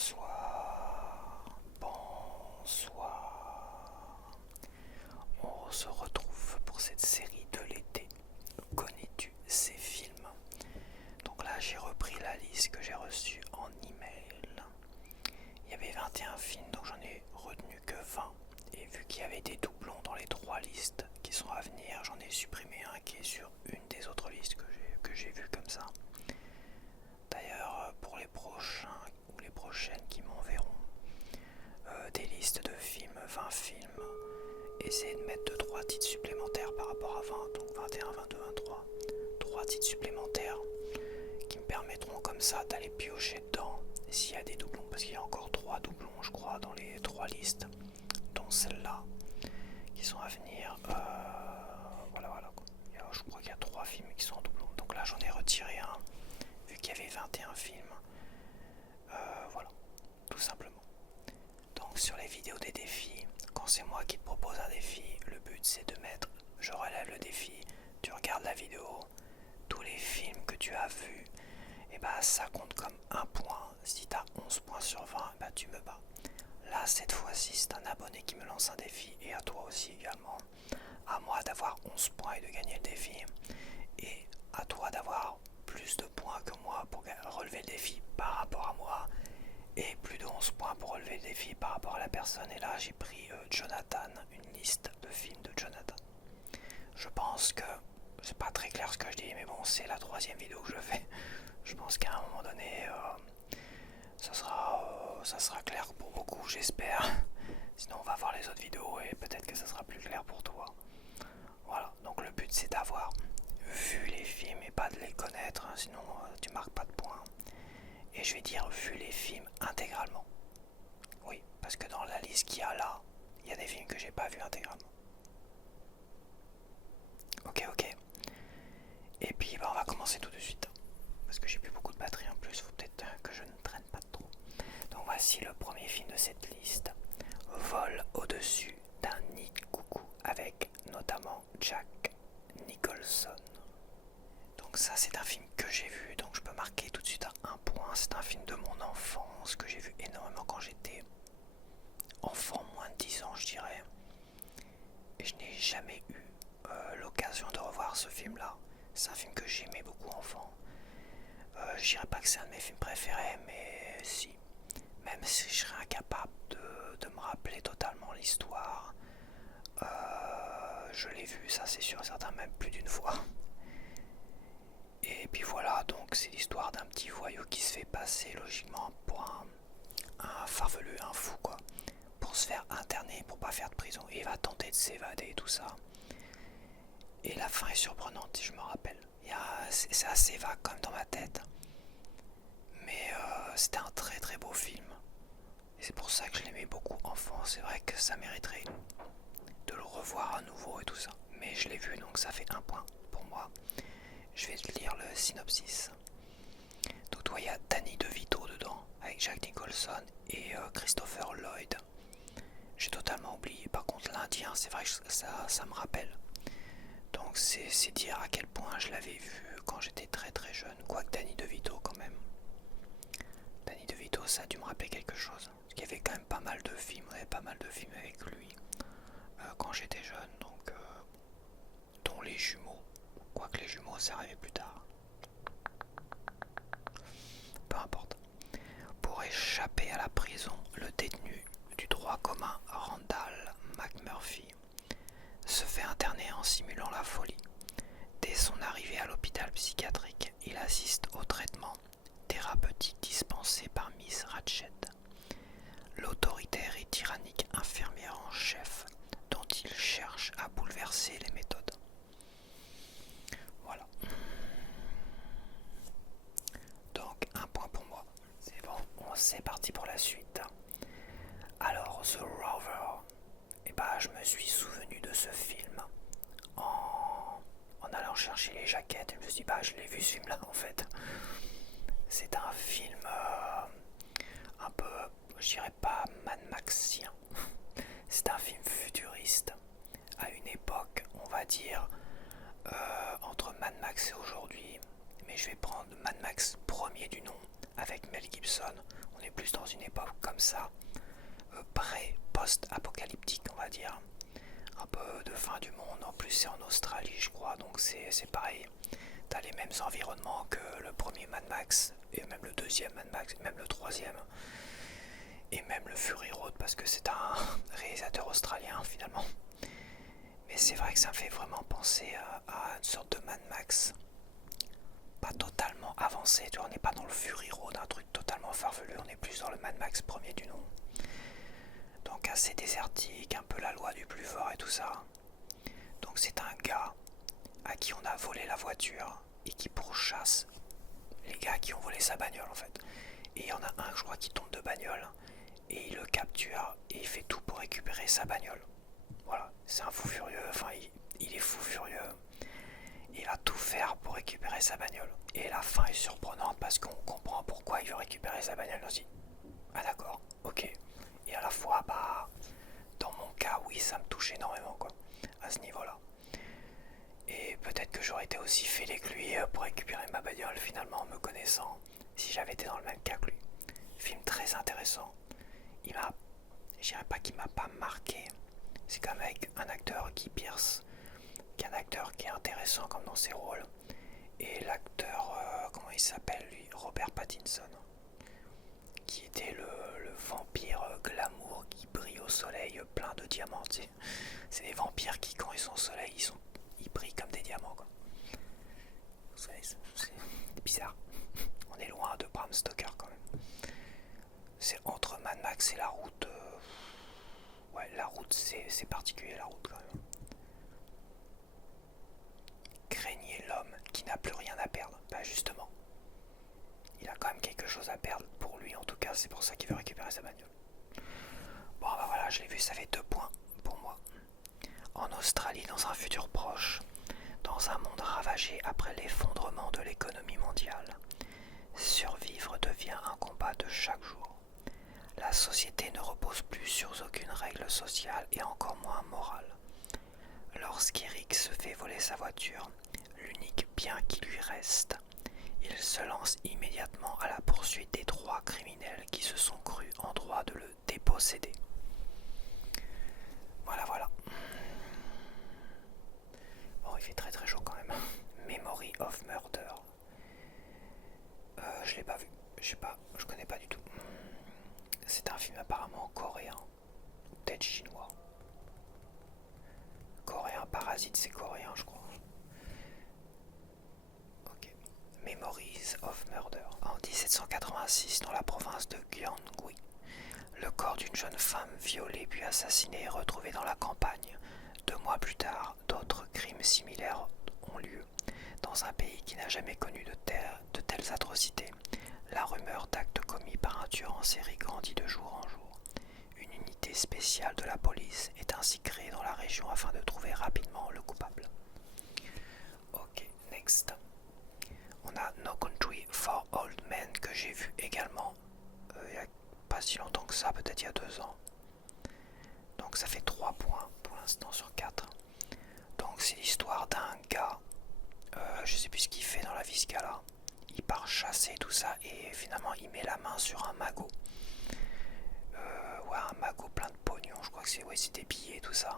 Bonsoir, bonsoir. On se retrouve pour cette série de l'été. Connais-tu ces films? Donc là, j'ai repris la liste que j'ai reçue en email. Il y avait 21 films, donc j'en ai retenu que 20. Et vu qu'il y avait des doublons dans les 3 listes qui sont à venir, j'en ai supprimé un qui est sur une des autres listes que j'ai vues comme ça. D'ailleurs, pour les prochains ou les prochaines qui m'enverront des listes de films, 20 films, essayez de mettre 2-3 titres supplémentaires par rapport à 20, donc 21, 22, 23. 3 titres supplémentaires qui me permettront comme ça d'aller piocher dedans s'il y a des doublons, parce qu'il y a encore 3 doublons je crois dans les 3 listes, dont celle-là, qui sont à venir. Voilà quoi. Je crois qu'il y a 3 films qui sont en doublon, donc là j'en ai retiré un, vu qu'il y avait 21 films. Voilà, tout simplement. Donc sur les vidéos des défis, quand c'est moi qui te propose un défi, le but c'est de mettre, je relève le défi, tu regardes la vidéo, tous les films que tu as vus, et bah ça compte comme 1 point. Si tu as 11 points sur 20, bah tu me bats. Là cette fois-ci c'est un abonné qui me lance un défi, et à toi aussi également. À moi d'avoir 11 points et de gagner le défi, et à toi d'avoir plus de points que moi pour relever le défi par rapport à moi, et plus de 11 points pour relever le défi par rapport à la personne. Et là j'ai pris Jonathan, une liste de films de Jonathan. Je pense que c'est pas très clair ce que je dis, mais bon, c'est la 3e vidéo que je fais. Je pense qu'à un moment donné ça sera clair pour beaucoup, j'espère. Sinon on va voir les autres vidéos et peut-être que ça sera plus clair pour toi. Voilà, donc le but c'est d'avoir vu les films et pas de les connaître, hein, sinon tu marques pas de points. Et je vais dire vu les films intégralement. Oui, parce que dans la liste qu'il y a là, il y a des films que j'ai pas vus intégralement. Ok. Et puis on va commencer tout de suite. Parce que j'ai plus beaucoup de batterie en plus, faut peut-être que je ne traîne pas trop. Donc voici le premier film de cette liste. Vol au-dessus d'un nid de coucou, avec notamment Jack Nicholson. Donc ça c'est un film que j'ai vu, donc je peux marquer tout de suite à 1 point. C'est un film de mon enfance que j'ai vu énormément quand j'étais enfant, moins de 10 ans je dirais. Et je n'ai jamais eu l'occasion de revoir ce film là. C'est un film que j'aimais beaucoup enfant. Je dirais pas que c'est un de mes films préférés, mais si. Même si je serais incapable de me rappeler totalement l'histoire, je l'ai vu, ça c'est sûr et certain, même plus d'une fois. Et puis voilà, donc c'est l'histoire d'un petit voyou qui se fait passer logiquement pour un farfelu, un fou quoi, pour se faire interner, pour pas faire de prison. Et il va tenter de s'évader et tout ça. Et la fin est surprenante, si je me rappelle. C'est assez vague comme dans ma tête. Mais c'était un très très beau film. Et c'est pour ça que je l'aimais beaucoup enfant. C'est vrai que ça mériterait de le revoir à nouveau et tout ça. Mais je l'ai vu, donc ça fait 1 point pour moi. Je vais te lire le synopsis. Donc il y a Danny DeVito dedans, avec Jack Nicholson et Christopher Lloyd. J'ai totalement oublié. Par contre l'Indien, c'est vrai que ça me rappelle. Donc c'est dire à quel point je l'avais vu quand j'étais très très jeune. Quoique Danny DeVito quand même. Danny DeVito, ça a dû me rappeler quelque chose. Parce qu'il y avait quand même pas mal de films. On avait pas mal de films avec lui quand j'étais jeune. Donc dont Les Jumeaux. Quoique Les Jumeaux, ça arrivait plus tard. Peu importe. Pour échapper à la prison, le détenu du droit commun Randall McMurphy se fait interner en simulant la folie. Dès son arrivée à l'hôpital psychiatrique, il assiste au traitement thérapeutique dispensé par Miss Ratched, l'autoritaire et tyrannique infirmière en chef dont il cherche à bouleverser les méthodes. Voilà. Donc 1 point pour moi. C'est bon, c'est parti pour la suite. Alors The Rover, je me suis souvenu de ce film en allant chercher les jaquettes et je me suis dit je l'ai vu ce film là en fait. C'est un film un peu, je dirais pas Mad Maxien. C'est un film futuriste à une époque, on va dire, entre Mad Max et aujourd'hui. Mais je vais prendre Mad Max premier du nom avec Mel Gibson. On est plus dans une une époque comme ça, post-apocalyptique, on va dire, un peu de fin du monde. En plus c'est en Australie je crois, donc c'est pareil, t'as les mêmes environnements que le premier Mad Max, et même le deuxième Mad Max, même le troisième, et même le Fury Road, parce que c'est un réalisateur australien finalement. Mais c'est vrai que ça me fait vraiment penser à une sorte de Mad Max, pas totalement avancé, tu vois, on n'est pas dans le Fury Road, un truc totalement farfelu, on est plus dans le Mad Max premier du nom. Donc assez désertique, un peu la loi du plus fort et tout ça. Donc c'est un gars à qui on a volé la voiture et qui pourchasse les gars qui ont volé sa bagnole en fait. Et il y en a un, je crois, qui tombe de bagnole et il le capture et il fait tout pour récupérer sa bagnole. Voilà, c'est un fou furieux, enfin il est fou furieux. Il va tout faire pour récupérer sa bagnole. Et la fin est surprenante parce qu'on comprend pourquoi il veut récupérer sa bagnole. On se dit, ah d'accord, ok. Et à la fois, bah, dans mon cas, oui, ça me touche énormément, quoi, à ce niveau-là. Et peut-être que j'aurais été aussi fêlé que lui pour récupérer ma bagnole, finalement, me connaissant, si j'avais été dans le même cas que lui. Film très intéressant. Je dirais pas qu'il m'a pas marqué. C'est quand même avec un acteur, Guy Pearce, qui est un acteur qui est intéressant comme dans ses rôles. Et l'acteur, comment il s'appelle lui, Robert Pattinson, qui était le vampire glamour qui brille au soleil plein de diamants. C'est des vampires qui, quand ils sont au soleil, ils brillent comme des diamants, quoi. C'est bizarre. On est loin de Bram Stoker quand même. C'est entre Mad Max et la route. Ouais, la route, c'est particulier, la route quand même. Craignez l'homme qui n'a plus rien à perdre. Bah justement, il a quand même quelque chose à perdre, pour lui en tout cas, c'est pour ça qu'il veut récupérer sa bagnole. Bon bah voilà, je l'ai vu, ça fait 2 points pour moi. En Australie, dans un futur proche, dans un monde ravagé après l'effondrement de l'économie mondiale, survivre devient un combat de chaque jour. La société ne repose plus sur aucune règle sociale et encore moins morale. Lorsqu'Eric se fait voler sa voiture, l'unique bien qui lui reste, il se lance immédiatement à la poursuite des 3 criminels qui se sont crus en droit de le déposséder. Voilà, voilà. Bon, il fait très très chaud quand même. Memory of Murder. Je l'ai pas vu. Je sais pas, je connais pas du tout. C'est un film apparemment coréen. Ou peut-être chinois. Coréen, Parasite, c'est coréen, je crois. Ok. Memories of Murder. En 1786, dans la province de Gyeonggi, le corps d'une jeune femme violée puis assassinée est retrouvé dans la campagne. 2 mois plus tard, d'autres crimes similaires ont lieu. Dans un pays qui n'a jamais connu de telles atrocités, la rumeur d'actes commis par un tueur en série grandit de jour en jour. Une unité spéciale de la police est ainsi créée dans la région afin de trouver rapidement le coupable. Ok, next. On a No Country for Old Men que j'ai vu également il n'y a pas si longtemps que ça, peut-être il y a 2 ans. Donc ça fait 3 points pour l'instant sur 4. Donc c'est l'histoire d'un gars, je sais plus ce qu'il fait dans la vie ce gars-là. Il part chasser tout ça et finalement il met la main sur un magot. Ouais, un magot plein de pognon, je crois que c'est des billets tout ça.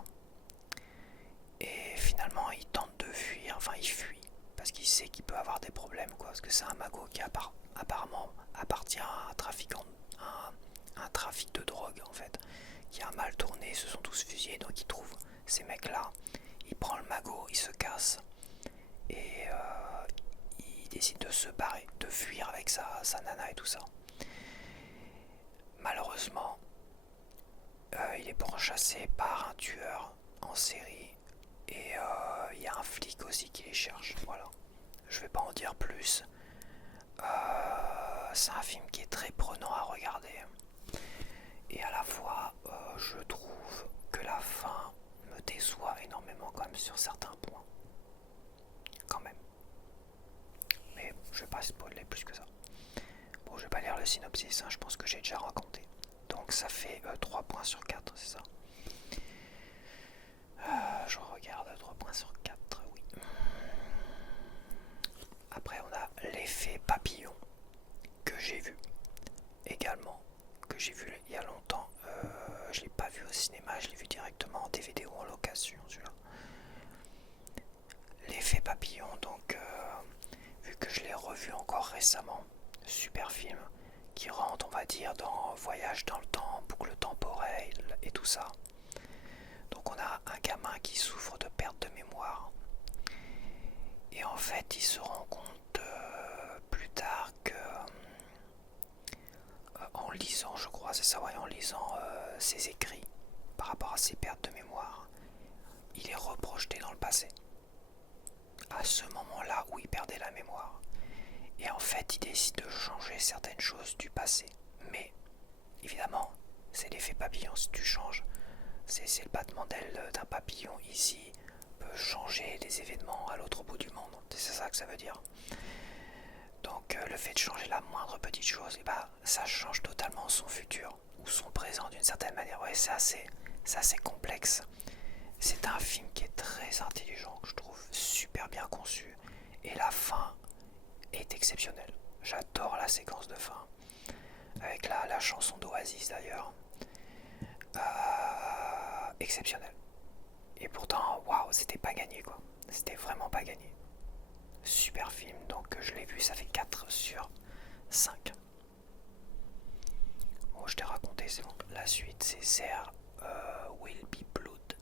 Et finalement il tente de fuir, enfin il fuit, parce qu'il sait qu'il peut avoir des problèmes, quoi, parce que c'est un magot qui apparemment appartient à un trafiquant, un trafic de drogue en fait, qui a mal tourné, ils se sont tous fusillés, donc il trouve ces mecs là, il prend le magot, il se casse, et il décide de se barrer, de fuir avec sa nana et tout ça. Malheureusement, il est pourchassé par un tueur en série, et il y a un flic aussi qui les cherche, voilà. Je vais pas en dire plus. C'est un film qui est très prenant à regarder. Et à la fois, je trouve que la fin me déçoit énormément quand même sur certains points. Quand même. Mais je vais pas spoiler plus que ça. Bon, je vais pas lire le synopsis, hein, je pense que j'ai déjà raconté. Donc ça fait 3 points sur 4, c'est ça. Je regarde 3 points sur 4, oui. Après on a l'effet papillon que j'ai vu également, que j'ai vu il y a longtemps. Je l'ai pas vu au cinéma, je l'ai vu directement en DVD ou en location celui-là. L'effet papillon, donc vu que je l'ai revu encore récemment, super film qui rentre, on va dire, dans voyage dans le temps, boucle temporelle et tout ça. Donc on a un gamin qui souffre de perte de mémoire. Et en fait, il se rend compte plus tard que en lisant, je crois, c'est ça, ouais, en lisant ses écrits par rapport à ses pertes de mémoire, il est reprojeté dans le passé. À ce moment-là où il perdait la mémoire. Et en fait, il décide de changer certaines choses du passé. Mais, évidemment, c'est l'effet papillon si tu changes. C'est le battement d'aile d'un papillon ici peut changer des événements à l'autre bout du monde. C'est ça que ça veut dire. Donc le fait de changer la moindre petite chose, et bah, ça change totalement son futur ou son présent d'une certaine manière. Ouais, c'est assez complexe. C'est un film qui est très intelligent, que je trouve super bien conçu. Et la fin est exceptionnelle. J'adore la séquence de fin. Avec la chanson d'Oasis d'ailleurs. Exceptionnel. Et pourtant, waouh, c'était pas gagné quoi. C'était vraiment pas gagné. Super film, donc je l'ai vu, ça fait 4 sur 5. Bon, je t'ai raconté, c'est bon. La suite, c'est There Will Be Blood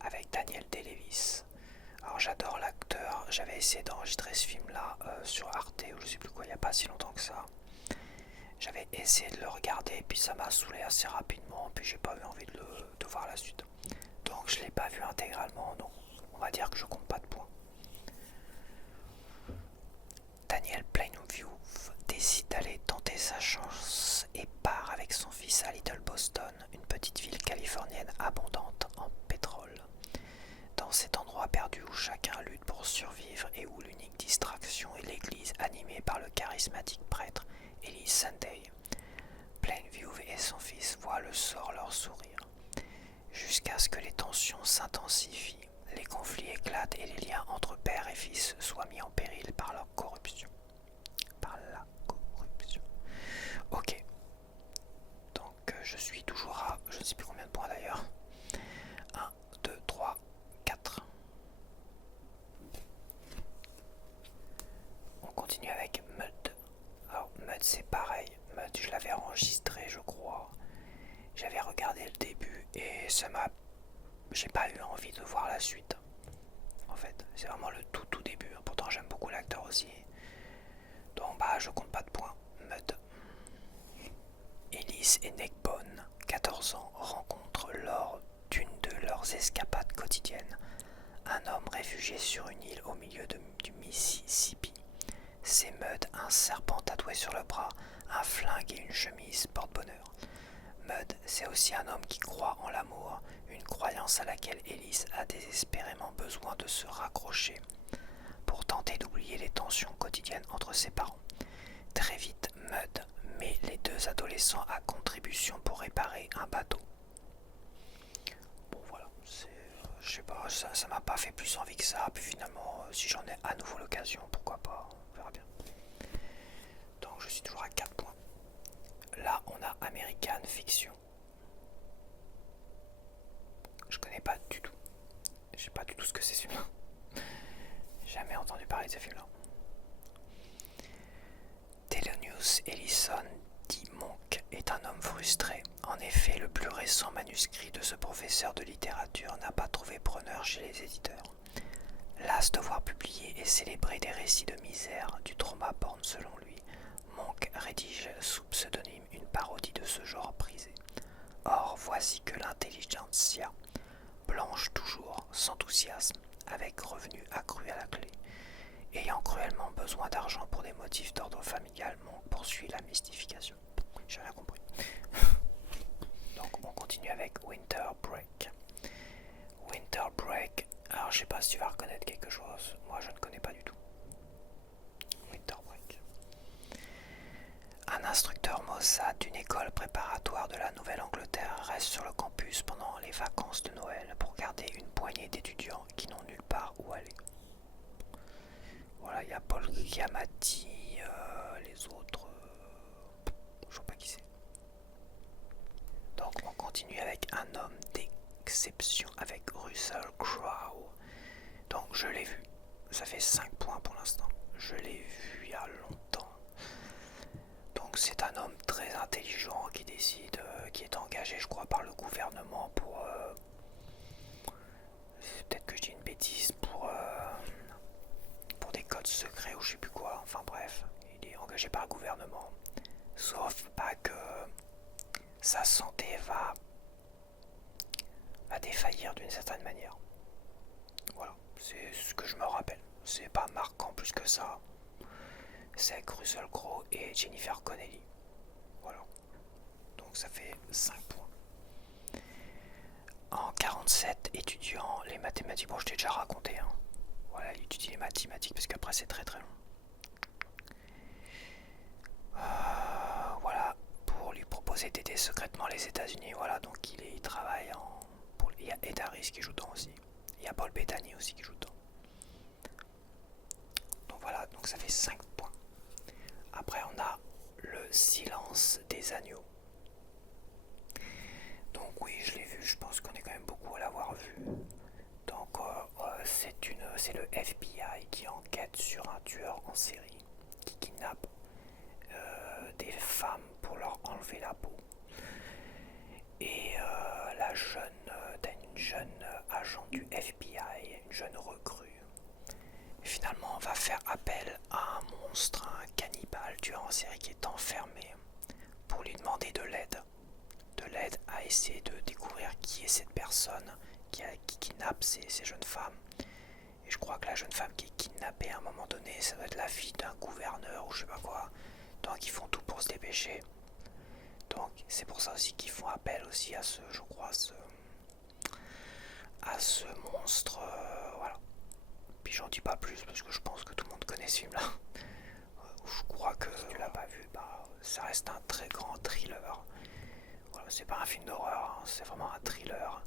avec Daniel Day-Lewis. Alors j'adore l'acteur, j'avais essayé d'enregistrer ce film-là sur Arte ou je sais plus quoi, il n'y a pas si longtemps que ça. J'avais essayé de le regarder, puis ça m'a saoulé assez rapidement, puis j'ai pas eu envie de voir la suite. Donc je l'ai pas vu intégralement, donc on va dire que je compte pas de points. Daniel Plainview décide d'aller tenter sa chance et part avec son fils à Little Boston, une petite ville californienne abondante en pétrole. Dans cet endroit perdu où chacun lutte pour survivre et où l'unique distraction est l'église animée par le charismatique prêtre Eli Sunday, Plainview et son fils voient le sort leur sourire. Jusqu'à ce que les tensions s'intensifient, les conflits éclatent et les liens entre père et fils soient mis en péril par leur corruption. Ok. Donc je suis toujours à, je ne sais plus combien de points d'ailleurs. 1, 2, 3, 4. On continue avec Mud. Alors Mud c'est pareil. Mud je l'avais enregistré je crois. J'avais regardé le début et ça m'a... J'ai pas eu envie de voir la suite. En fait, c'est vraiment le tout début. Pourtant j'aime beaucoup l'acteur aussi. Donc bah je compte pas de points. Mud. Ellis et Neckbone, 14 ans, rencontrent lors d'une de leurs escapades quotidiennes un homme réfugié sur une île au milieu du Mississippi. C'est Mud, un serpent tatoué sur le bras, un flingue et une chemise porte-bonheur. Mud, c'est aussi un homme qui croit en l'amour, une croyance à laquelle Ellis a désespérément besoin de se raccrocher pour tenter d'oublier les tensions quotidiennes entre ses parents. Très vite, Mud met les deux adolescents à contribution pour réparer un bateau. Bon voilà, je sais pas, ça m'a pas fait plus envie que ça, puis finalement, si j'en ai à nouveau l'occasion, pourquoi pas, on verra bien. Donc je suis toujours à 4 points. Là, on a American Fiction. Je connais pas du tout. Je sais pas du tout ce que c'est celui-là. Jamais entendu parler de ce film-là. Thelonious Ellison, dit Monk, est un homme frustré. En effet, le plus récent manuscrit de ce professeur de littérature n'a pas trouvé preneur chez les éditeurs. Las de voir publier et célébrer des récits de misère, du trauma porn selon lui, Monk rédige sous pseudonyme une parodie de ce genre prisé. Or, voici que l'intelligentsia, blanche toujours, s'enthousiasme, avec revenus accrus à la clé. Ayant cruellement besoin d'argent pour des motifs d'ordre familial, Monk poursuit la mystification. J'ai rien compris. Donc on continue avec Winter Break. Winter Break, alors je sais pas si tu vas reconnaître quelque chose, moi je ne connais pas du tout. Winter Break. Un instructeur Mossad d'une école préparatoire de la Nouvelle-Angleterre reste sur le campus pendant les vacances de Noël pour garder une poignée d'étudiants qui n'ont nulle part où aller. Voilà, il y a Paul Giamatti, les autres, je sais pas qui c'est. continue avec Un homme d'exception avec Russell Crowe. Donc je l'ai vu. Ça fait 5 points pour l'instant. Je l'ai vu il y a longtemps. Donc c'est un homme très intelligent qui décide, qui est engagé je crois par le gouvernement pour... peut-être que je dis une bêtise, pour des codes secrets ou je sais plus quoi. Enfin bref, il est engagé par le gouvernement. Sauf pas que sa santé va défaillir d'une certaine manière. Voilà, c'est ce que je me rappelle. C'est pas marquant plus que ça. C'est avec Russell Crowe et Jennifer Connelly. Voilà. Donc ça fait 5 points. En 47, étudiant les mathématiques. Bon, je t'ai déjà raconté. Hein. Voilà, il étudie les mathématiques parce qu'après c'est très très long. Voilà, pour lui proposer d'aider secrètement les États-Unis. Voilà, donc il travaille en. Il y a Ed Harris qui joue dedans aussi. Il y a Paul Bettany aussi qui joue dedans. Donc voilà, donc ça fait 5 points. Après, on a Le silence des agneaux. Donc oui, je l'ai vu, je pense qu'on est quand même beaucoup à l'avoir vu. Donc c'est le FBI qui enquête sur un tueur en série qui kidnappe des femmes pour leur enlever la peau. Et t'as une jeune agent du FBI, une jeune recrue. Et finalement, on va faire appel à un monstre, un cannibale tueur en série qui est enfermé pour lui demander de l'aide. De l'aide à essayer de découvrir qui est cette personne qui kidnappe ces jeunes femmes. Et je crois que la jeune femme qui est kidnappée à un moment donné, ça doit être la fille d'un gouverneur ou je sais pas quoi. Donc ils font tout pour se dépêcher. Donc c'est pour ça aussi qu'ils font appel aussi à ce monstre. Voilà. Puis j'en dis pas plus parce que je pense que tout le monde connaît ce film là. Je crois que si tu l'as pas vu, ça reste un très grand thriller. Voilà, c'est pas un film d'horreur, hein, c'est vraiment un thriller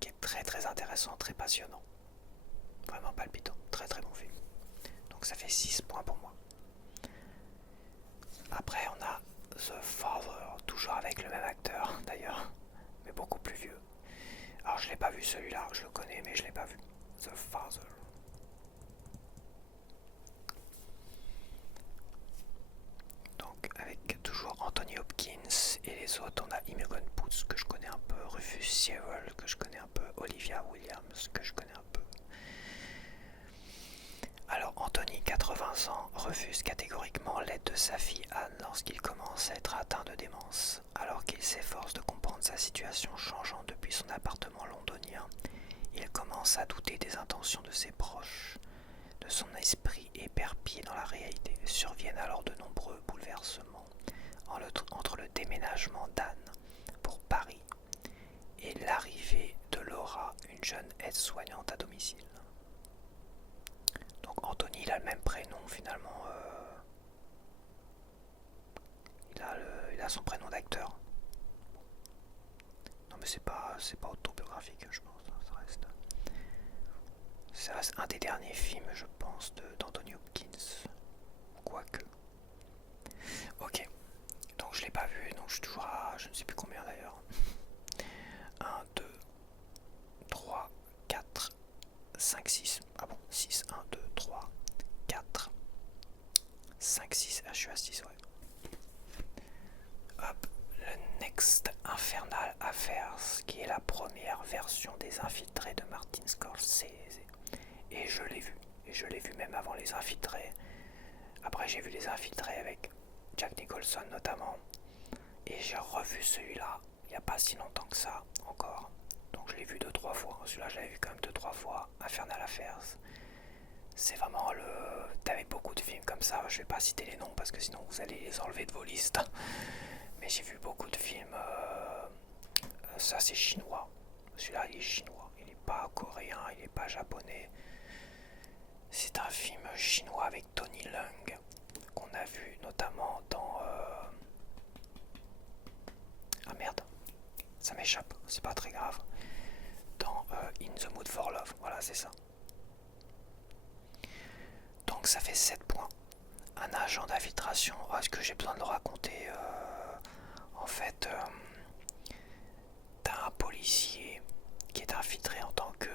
qui est très très intéressant, très passionnant. Vraiment palpitant, très très bon film. Donc ça fait 6 points pour moi. Après on a The Father, toujours avec le même acteur d'ailleurs, mais beaucoup plus vieux. Alors je l'ai pas vu celui-là, je le connais mais je l'ai pas vu. The Father. Donc avec toujours Anthony Hopkins et les autres, on a Imogen Poots que je connais un peu, Rufus Sewell que je connais un peu, Olivia Williams que je connais un peu. Alors Anthony, 80 ans, refuse catégoriquement l'aide de sa fille Anne lorsqu'il commence à être atteint de démence. Alors qu'il s'efforce de comprendre sa situation changeant depuis son appartement londonien, il commence à douter des intentions de ses proches. De son esprit éperpillé dans la réalité, surviennent alors de nombreux bouleversements entre le déménagement d'Anne pour Paris et l'arrivée de Laura, une jeune aide-soignante à domicile. Donc Anthony, il a le même prénom finalement. Il a son prénom d'acteur. Non mais c'est pas autobiographique, je pense. Ça reste un des derniers films, je pense, d'Anthony Hopkins. Quoique. Ok. Donc je l'ai pas vu, donc je suis toujours à je ne sais plus combien d'ailleurs. 1, 2, 3, 4, 5, 6. Ah bon, 6, 1, 2, 3, 4, 5, 6. Ah, je suis à 6, ouais. Hop, le Next Infernal Affairs, qui est la première version des Infiltrés de Martin Scorsese. Et je l'ai vu. Et je l'ai vu même avant les Infiltrés. Après, j'ai vu les Infiltrés avec Jack Nicholson notamment. Et j'ai revu celui-là il n'y a pas si longtemps que ça encore. Donc je l'ai vu 2-3 fois. Celui-là, je l'avais vu quand même 2-3 fois. Infernal Affairs. C'est vraiment le... T'avais beaucoup de films comme ça. Je vais pas citer les noms parce que sinon vous allez les enlever de vos listes. Mais j'ai vu beaucoup de films. Ça, c'est chinois. Celui-là, il est chinois. Il n'est pas coréen, il n'est pas japonais. C'est un film chinois avec Tony Leung qu'on a vu notamment dans... Ah merde, ça m'échappe, c'est pas très grave. Dans In the Mood for Love, voilà, c'est ça. Donc ça fait 7 points. Un agent d'infiltration, est-ce que j'ai besoin de le raconter fait, t'as un policier qui est infiltré en tant que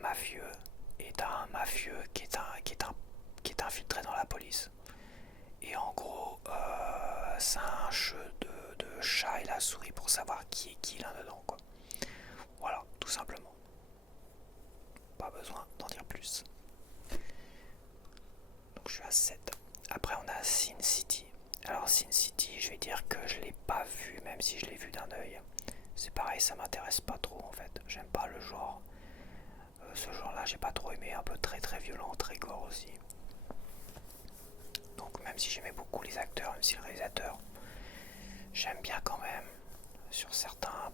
mafieux, et t'as un mafieux qui est infiltré dans la police. Et en gros, c'est un jeu de chat et la souris pour savoir qui est qui là-dedans, quoi. Voilà, tout simplement. Pas besoin d'en dire plus. Donc je suis à 7. Après on a Sin City. Alors Sin City, je vais dire que je l'ai pas vu, même si je l'ai vu d'un œil. C'est pareil, ça m'intéresse pas trop en fait. J'aime pas le genre. Ce genre-là, j'ai pas trop aimé, un peu très très violent, très gore aussi. Donc même si j'aimais beaucoup les acteurs, même si le réalisateur, j'aime bien quand même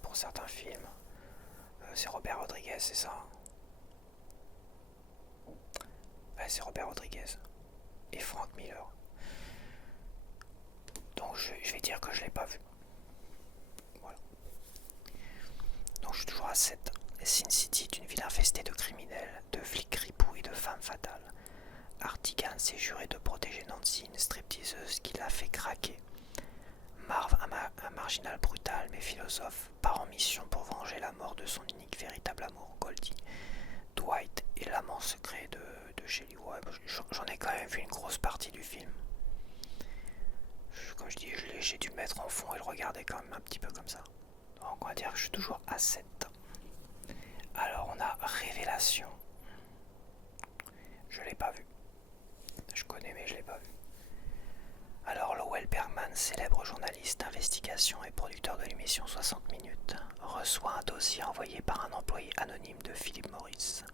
pour certains films. C'est Robert Rodriguez, c'est ça? Ouais, c'est Robert Rodriguez et Frank Miller. Donc je vais dire que je l'ai pas vu. Voilà. Donc je suis toujours à 7. Sin City est une ville infestée de criminels, de flics ripoux et de femmes fatales. Artigan s'est juré de protéger Nancy, une stripteaseuse qui l'a fait craquer. Marv, un marginal brutal mais philosophe, part en mission pour venger la mort de son unique véritable amour, Goldie. Dwight est l'amant secret de Shelley. Ouais, j'en ai quand même vu une grosse partie du film. Comme je dis, j'ai dû mettre en fond et le regarder quand même un petit peu comme ça. Donc on va dire que je suis toujours à 7. Alors on a Révélation. Je l'ai pas vu. Je connais mais je l'ai pas vu. Alors Lowell Bergman, célèbre journaliste d'investigation et producteur de l'émission 60 minutes, reçoit un dossier envoyé par un employé anonyme de Philip Morris.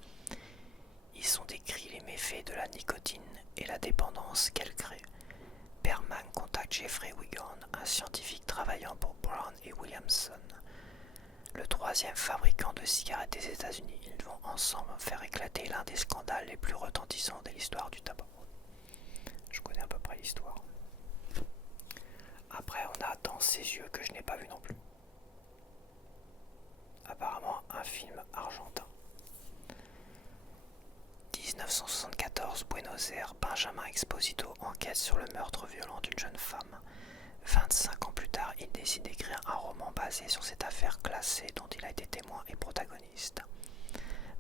Y sont décrits les méfaits de la nicotine et la dépendance qu'elle crée. Bergman contacte Jeffrey Wiggin, un scientifique travaillant pour Brown et Williamson, le troisième fabricant de cigarettes des États-Unis. Ils vont ensemble faire éclater l'un des scandales les plus retentissants de l'histoire du tabac. Je connais à peu près l'histoire. Après, on a Dans ses yeux que je n'ai pas vu non plus. Apparemment, un film argentin. 1974, Buenos Aires, Benjamin Exposito enquête sur le meurtre violent d'une jeune femme. 25 ans plus tard, il décide d'écrire un roman basé sur cette affaire classée dont il a été témoin et protagoniste.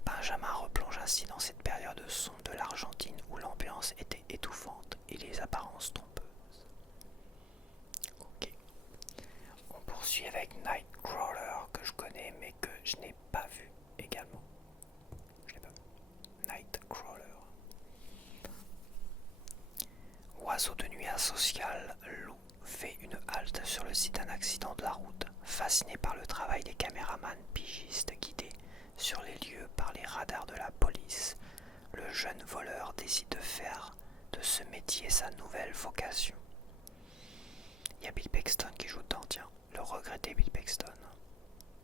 Benjamin replonge ainsi dans cette période sombre de l'Argentine où l'ambiance était étouffante et les apparences trompeuses. Ok. On poursuit avec Nightcrawler que je connais mais que je n'ai pas vu également. Je l'ai pas vu. Nightcrawler. Oiseau de nuit asocial, Lou fait une halte sur le site d'un accident de la route, fasciné par le travail des caméramans pigistes guidés sur les lieux par les radars de la police. Le jeune voleur décide de faire de ce métier sa nouvelle vocation. Il y a Bill Paxton qui joue dedans, tiens, le regretté Bill Paxton.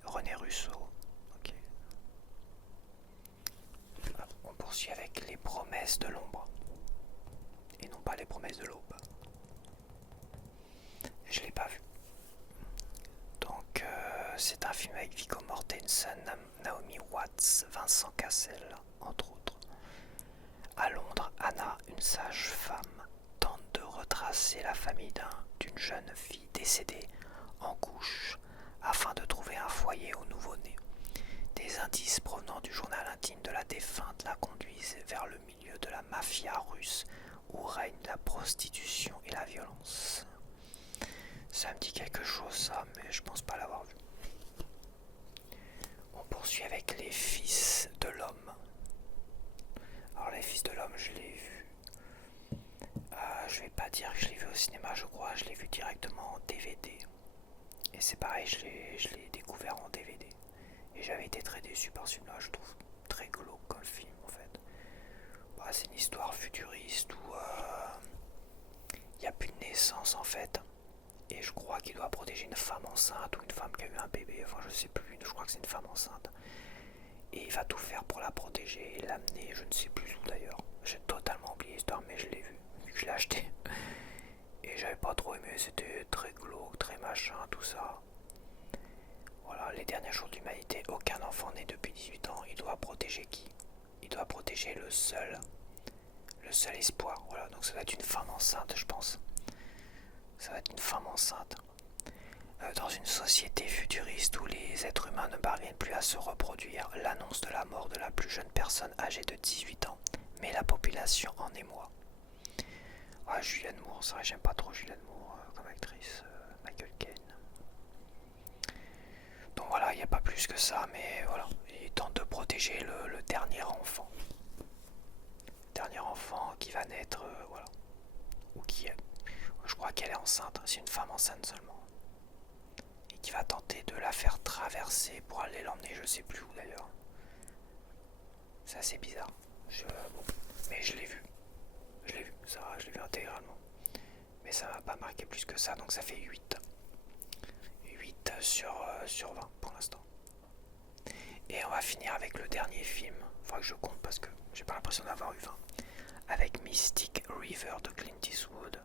René Russo, ok. On poursuit avec Les promesses de l'ombre. Et non pas Les promesses de l'aube. Je l'ai pas vu. Donc c'est un film avec Viggo Mortensen, Naomi Watts, Vincent Cassel, entre autres. À Londres, Anna, une sage femme, tente de retracer la famille d'une jeune fille décédée en couche afin de trouver un foyer au nouveau-né. Des indices provenant du journal intime de la défunte la conduisent vers le milieu de la mafia russe où règne la prostitution et la violence. Ça me dit quelque chose ça, mais je pense pas l'avoir vu. On poursuit avec Les Fils de l'Homme. Alors Les Fils de l'Homme, je l'ai vu. Je vais pas dire que je l'ai vu au cinéma, je crois. Je l'ai vu directement en DVD. Et c'est pareil, je l'ai découvert en DVD. Et j'avais été très déçu par celui-là, je trouve très glauque comme film en fait. Bah, c'est une histoire futuriste où il n'y a plus de naissance en fait. Et je crois qu'il doit protéger une femme enceinte ou une femme qui a eu un bébé, enfin je sais plus, je crois que c'est une femme enceinte. Et il va tout faire pour la protéger et l'amener, je ne sais plus où d'ailleurs. J'ai totalement oublié l'histoire, mais je l'ai vu que je l'ai acheté. Et j'avais pas trop aimé, c'était très glauque, très machin, tout ça. Voilà, les derniers jours de l'humanité, aucun enfant né depuis 18 ans, il doit protéger qui? Il doit protéger le seul espoir. Voilà, donc ça va être une femme enceinte, je pense. Ça va être une femme enceinte. Dans une société futuriste où les êtres humains ne parviennent plus à se reproduire, l'annonce de la mort de la plus jeune personne âgée de 18 ans met la population en émoi. Ouais, Julianne Moore, c'est vrai, j'aime pas trop Julianne Moore comme actrice, Michael Caine. Donc voilà, il n'y a pas plus que ça, mais voilà, il tente de protéger le dernier enfant. Dernier enfant qui va naître, voilà, ou qui est, je crois qu'elle est enceinte, c'est une femme enceinte seulement. Et qui va tenter de la faire traverser pour aller l'emmener, je sais plus où d'ailleurs. C'est assez bizarre. Bon, mais je l'ai vu. Ça je l'ai vu intégralement. Mais ça m'a pas marqué plus que ça, donc ça fait 8. 8 sur 20 pour l'instant. Et on va finir avec le dernier film. Faudra que je compte parce que j'ai pas l'impression d'avoir eu 20. Avec Mystic River de Clint Eastwood.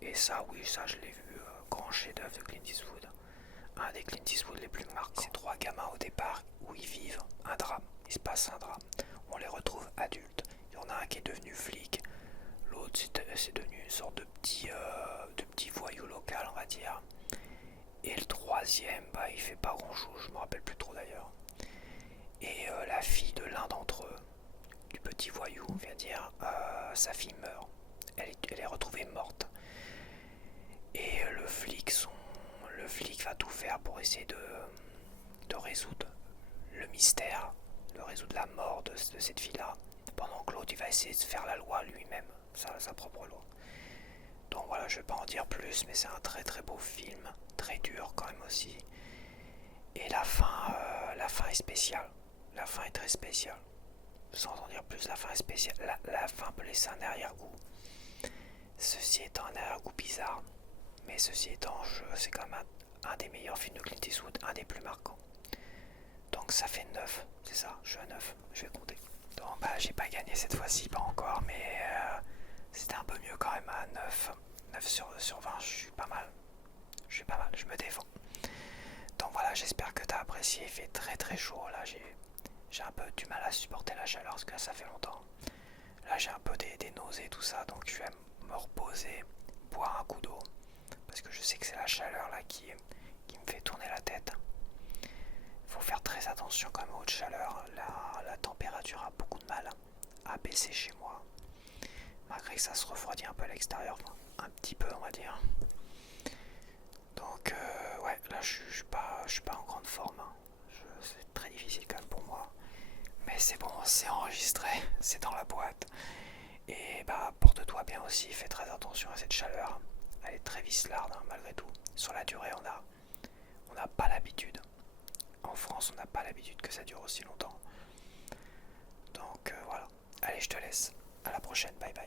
Et ça, oui, ça je l'ai vu. Grand chef-d'œuvre de Clint Eastwood. Un des Clint Eastwood les plus marquants. Ces 3 gamins au départ où ils vivent un drame. Il se passe un drame. On les retrouve adultes. Il y en a un qui est devenu flic. L'autre c'est devenu une sorte de petit voyou local, on va dire. Et le troisième, bah, il fait pas grand chose, je me rappelle plus trop d'ailleurs. Et la fille de l'un d'entre eux, du petit voyou, on vient dire, sa fille meurt. Elle est retrouvée morte. Et le flic va tout faire pour essayer de résoudre le mystère, de résoudre la mort de cette fille-là. Pendant que l'autre, il va essayer de faire la loi lui-même, sa propre loi. Donc voilà, je vais pas en dire plus, mais c'est un très très beau film, très dur quand même aussi. Et la fin est spéciale. La fin est très spéciale. Sans en dire plus, la fin est spéciale. La fin peut laisser un arrière-goût. Ceci étant un arrière-goût bizarre, mais ceci étant, c'est quand même un des meilleurs films de Clint Eastwood, un des plus marquants. Donc ça fait 9, c'est ça, je suis à 9, je vais compter. Donc bah j'ai pas gagné cette fois-ci, pas encore, mais c'était un peu mieux quand même à 9. 9 sur 20, je suis pas mal. Je me défends. Donc voilà, j'espère que t'as apprécié, il fait très très chaud, là j'ai un peu du mal à supporter la chaleur parce que là, ça fait longtemps. Là j'ai un peu des nausées et tout ça, donc je vais me reposer, boire un coup d'eau, parce que je sais que c'est la chaleur là qui me fait tourner la tête. Il faut faire très attention quand même aux hautes chaleurs, la température a beaucoup de mal à baisser chez moi, malgré que ça se refroidit un peu à l'extérieur, un petit peu on va dire. Donc ouais, là je suis pas en grande forme, hein. C'est très difficile quand même pour moi. Mais c'est bon, c'est enregistré, c'est dans la boîte. Et bah porte-toi bien aussi, fais très attention à cette chaleur. Elle est très vicelarde hein, malgré tout. Sur la durée on n'a pas l'habitude. En France on n'a pas l'habitude que ça dure aussi longtemps. Donc voilà. Allez, je te laisse. À la prochaine, bye bye.